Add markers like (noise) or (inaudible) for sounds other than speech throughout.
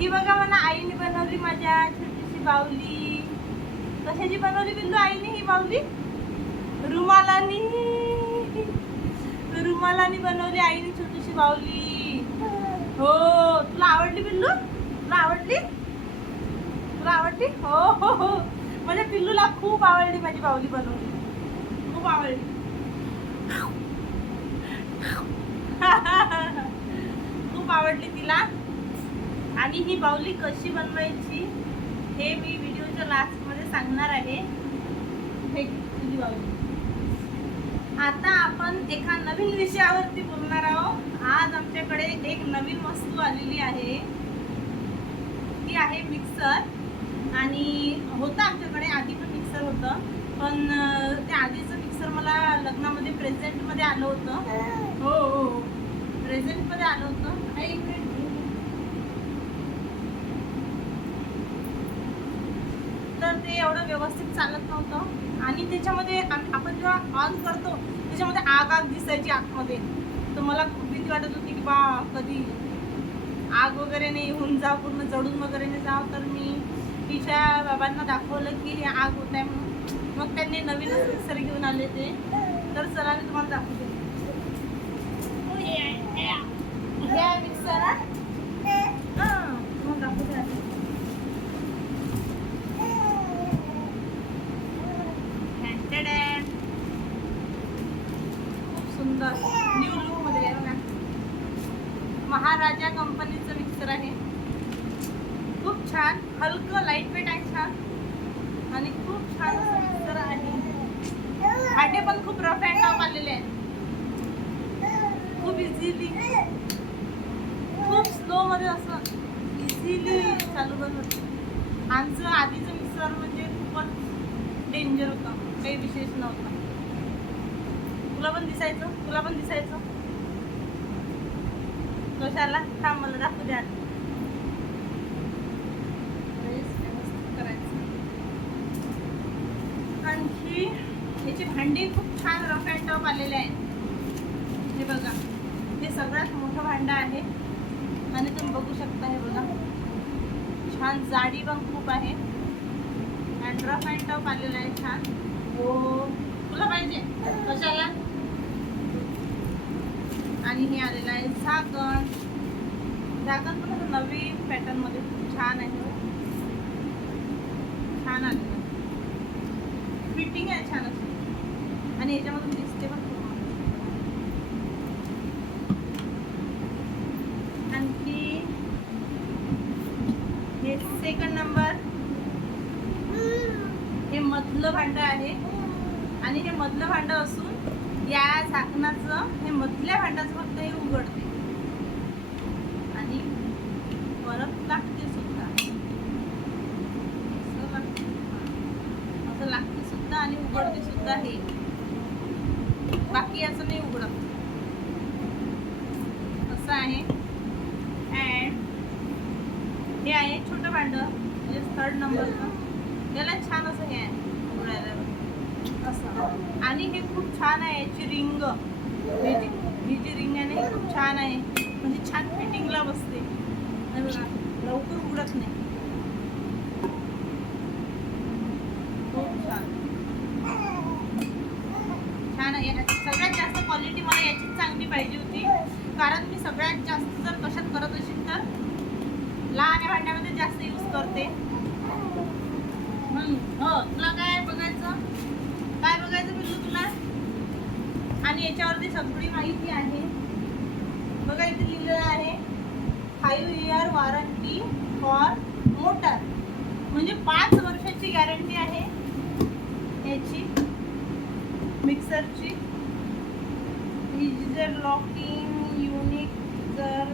ही बघा मला आईने बनवली माझ्या छोटीशी बाऊली कशाची बनवली बिंदू आईने ही बाहुली रुमालानी. रुमालानी बनवली आईने छोटीशी बाऊली हो तुला आवडली बिल्लू तुला आवडली? तुला आवडली? हो हो हो. माझ्या पिल्लूला खूप आवडली माझी बाहुली बनवली. खूप आवडली. (laughs) खूप आवडली तिला. आणि ही बाउली कशी बनवायची हे मी व्हिडिओच्या लास्टमध्ये सांगणार आहे. हे तुझी बाहुली. आता आपण एका नवीन विषयावरती बोलणार आहोत. आज आमच्याकडे एक नवीन वस्तू आलेली आहे. ती आहे मिक्सर आणि होतं आमच्याकडे आधी पण मिक्सर होतं. पण ते त्या आधीचं मिक्सर मला लग्नामध्ये प्रेझेंटमध्ये आलं होतं. हो हो, हो. प्रेझेंटमध्ये आलं होतं. एक मिनिट तर ते एवढं व्यवस्थित चालत नव्हतं. आणि त्याच्यामध्ये आपण जेव्हा ऑन करतो त्याच्यामध्ये आग आग दिसायची आतमध्ये. तर मला खूप भीती वाटत होती की बा कधी आग वगैरे नाही होऊन जा पूर्ण जळून वगैरे नाही जाव. तर मी तिच्या बाबांना दाखवलं की हे आग होत आहे म्हणून. मग त्यांनी नवीनच मिक्सर घेऊन आले ते. तर चला मी तुम्हाला दाखवते हो, हे आहे, हे आहे. हे आहे मिक्सर हा? हां, तुम्हाला दाखवते आता. टॅन-टॅडॅन. खूप सुंदर न्यू लुकमध्ये आहे बघा महाराजा कंपनीचं मिक्सर आहे खूप इतकं लाइट वेट आहे छान. आणि खूप छान मिक्सर आहे. भांडे पण खूप रफ अँड टफ आलेले आहेत. खूप इझिली खूप स्लो मध्ये असं इझिली चालू बंद होतं. आमचं आधीचं मिक्सर म्हणजे खूपच डेंजर होतं. काही विशेष नव्हता. तुला पण दिसायचं? तुला पण दिसायचं? कशाला थांब मला दाखवू द्या व्यवस्थित करायचं आणखी याची भांडी खूप छान रफ अँड टॉप आलेले आहेत. हे बघा. हे सगळ्यात मोठं भांडं आहे. आणि तुम्ही बघू शकता हे बघा. छान जाडी पण खूप आहे. अँड रफ अँड टॉप आलेलं आहे छान. हो. तुला पाहिजे. कशाला? आणि हे आलेलं आहे झाकण झाकण पण असं नवीन पॅटर्नमध्ये खूप छान आहे. छान आलेलं आहे. फिटिंग आहे छान असं. आणि याच्यामधून दिसते पण आणखी हे सेकंड नंबर हे मधलं भांडं आहे. आणि हे मधलं भांडं असून या झाकणाचं हे मधल्या भांड्याचं फक्त हे उघडते. आणि परत लागते सुद्धा. असं लागते. असं लागते सुद्धा आणि उघडते सुद्धा हे. बाकी असं नाही उघडत. असं आहे. अँड हे आहे छोटं भांडं म्हणजे थर्ड नंबरचं याला छान असं हे आहे उघडायला. असं. आणि हे खूप छान आहे याची रिंग. ही जी ही जी रिंग आहे ना ही खूप छान आहे. म्हणजे छान फिटिंगला बसते. बघा लवकर उघडत नाही. खूप छान आहे या- सगळ्यात जास्त क्वालिटी मला याचीच चांगली पाहिजे होती. कारण मी सगळ्यात जास्त जर कशात करत असेल तर लहान भांड्यामध्ये जास्त यूज करते. हो तुला काय बघायचं? काय बघायचं बिल्लू तुला? आणि याच्यावरती सगळी माहिती आहे. बघा इथे लिहिलेलं आहे five year warranty for motor म्हणजे पाच वर्षाची गॅरंटी आहे याची मिक्सरची डिजिटल लॉकिंग युनिक जर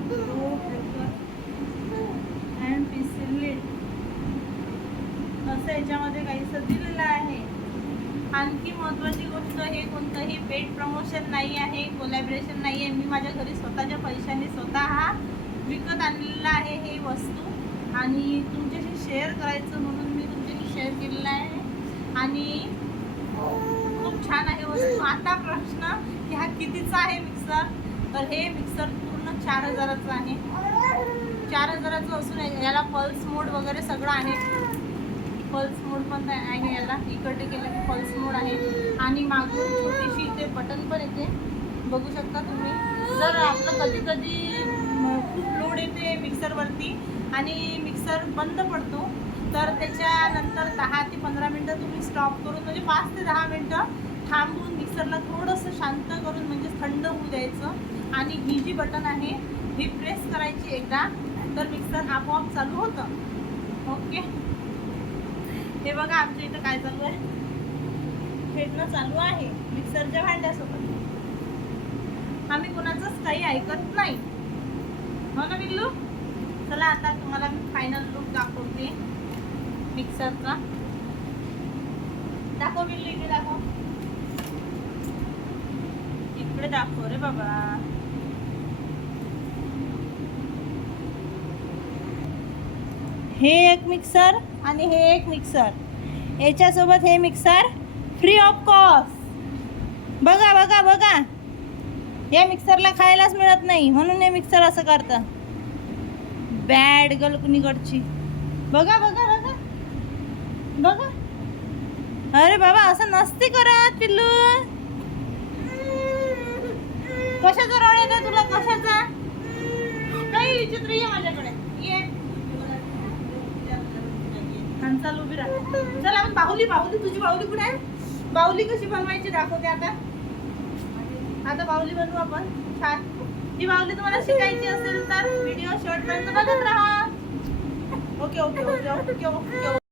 अँड पिसिलेट असं याच्यामध्ये काहीसं दिलेलं आहे. आणखी महत्त्वाची गोष्ट हे कोणतंही पेड प्रमोशन नाही आहे कोलॅबरेशन नाही आहे. मी माझ्या घरी स्वतःच्या पैशाने स्वतः विकत आणलेलं आहे हे वस्तू. आणि तुमच्याशी शेअर करायचं म्हणून मी तुमच्याशी शेअर केलेलं आहे. आणि खूप छान आहे वस्तू. आता प्रश्न की हा कितीचा आहे मिक्सर तर हे मिक्सर पूर्ण चार हजाराचं आहे. चार हजाराचं असून याला पल्स मोड वगैरे सगळं आहे. पल्स मोड पण आहे याला. इकडे केलं की पल्स मोड आहे. आणि मागून छोटीशी इथे बटन पण येते. बघू शकता तुम्ही. जर आपलं कधी कधी खूप लोड येते मिक्सरवरती आणि मिक्सर बंद पडतो तर त्याच्यानंतर दहा ते पंधरा मिनटं तुम्ही स्टॉप करून म्हणजे पाच ते दहा मिनटं थांबून मिक्सरला थोडंसं शांत करून म्हणजे थंड होऊ द्यायचं. आणि ही जी बटन आहे ही प्रेस करायची एकदा तर मिक्सर आपोआप चालू होतं. ओके हे बघा आमच्या इथं काय चालू आहे? फेडणं चालू आहे मिक्सरच्या भांड्यासोबत. आम्ही कोणाचंच काही ऐकत नाही. हो ना बिल्लू चला आता तुम्हाला मी फायनल लुक दाखवते मिक्सरचा दाखव बिल्लू इथे दाखव. इकडे दाखव रे बाबा. हे एक मिक्सर आणि हे एक मिक्सर याच्यासोबत हे मिक्सर फ्री ऑफ कॉस्ट बघा बघा बघा. या मिक्सरला खायलाच मिळत नाही. म्हणून हे मिक्सर असं करतं. बॅड गर्ल कुणीकडची. बघा बघा बघा. बघा. अरे बाबा असं नसते करत पिल्लू. कशाचा रड येतो तुला? कशाचा? काही विचित्र ये माझ्याकडे. ये. हालचाल उभी राहा. चल आपण बाहुली बाहुली तुझी बाहुली कुठे आहे? बाहुली कशी बनवायची दाखवते आता. आता बाहुली बनवू आपण. छान. ही बाहुली तुम्हाला शिकायची असेल तर व्हिडिओ शेवटपर्यंत बघत राहा. Okay okay okay okay okay.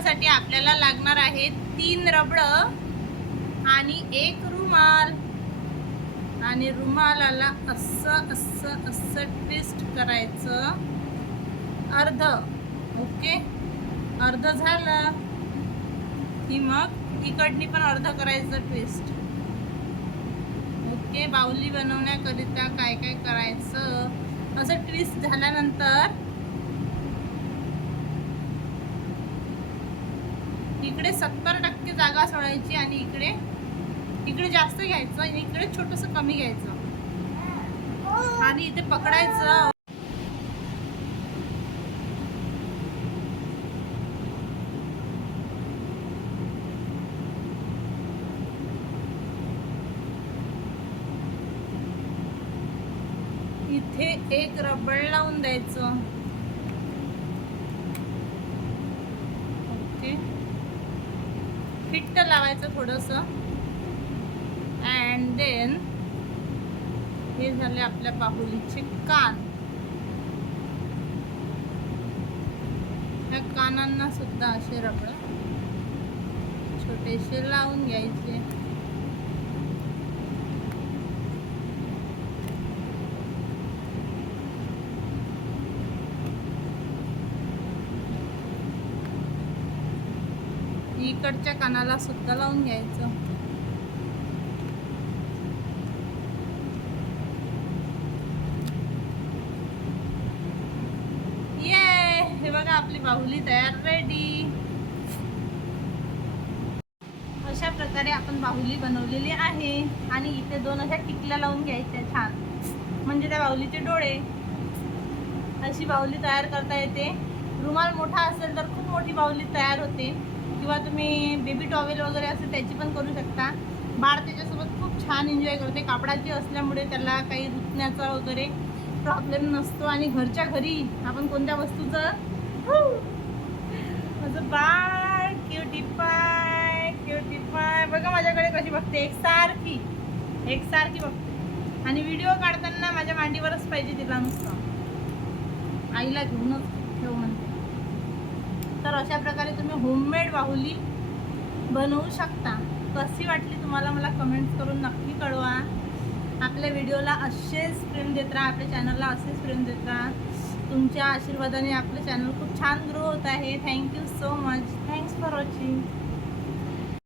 बाहुली आपल्याला लागणार आहे तीन रबड आणि एक रुमाल. आणि रुमालाला असं असं असं ट्विस्ट करायचं. अर्ध. ओके? अर्ध झालं. की मग इकडनी पण अर्ध करायचं ट्विस्ट ओके? बाहुली बनवण्याकरिता काय काय करायचं? असं ट्विस्ट झाल्यानंतर इकडे सत्तर टक्के जागा सोडायची आणि इकडे इकडे जास्त घ्यायचं आणि इकडे छोटस कमी घ्यायचं. आणि इथे पकडायचं. इथे एक रबड लावून द्यायचं. ओके. फिट्ट लावायचं थोडंसं. अँड देन हे झाले आपल्या बाहुलीचे कान. त्या कानांना सुद्धा असे रबड छोटेसे लावून घ्यायचे. इकडच्या कानाला सुद्धा लावून घ्यायचं. ये हे बघा आपली बाहुली तयार रेडी अशा प्रकारे आपण बाहुली बनवलेली आहे. आणि इथे दोन अशा टिकल्या लावून घ्यायच्या छान. म्हणजे त्या बाहुलीचे डोळे. अशी बाहुली तयार करता येते. रुमाल मोठा असेल तर खूप मोठी बाहुली तयार होते. किंवा तुम्ही बेबी टॉवेल वगैरे असेल त्याची पण करू शकता. बाळ त्याच्यासोबत खूप छान एन्जॉय करते. कापडाची असल्यामुळे त्याला काही रुतण्याचा वगैरे प्रॉब्लेम नसतो. आणि घरच्या घरी आपण कोणत्या वस्तूचं? माझं बाळ क्युटी पाय क्युटी पाय बघा माझ्याकडे कशी बघते. एकसारखी एकसारखी बघते. आणि व्हिडिओ काढताना माझ्या मांडीवरच पाहिजे तिला नुसतं. आईला घेऊनच ठेव म्हणते. अशा प्रकारे तुम्ही होममेड बाहुली बनवू शकता. कशी वाटली तुम्हाला मला कमेंट्स करून नक्की कळवा. आपल्या व्हिडिओला असेच प्रेम देत राहा आपल्या चॅनलला असेच प्रेम देत राहा. तुमच्या आशीर्वादाने आपलं चॅनल खूप छान ग्रो होत आहे. Thank you so much thanks for watching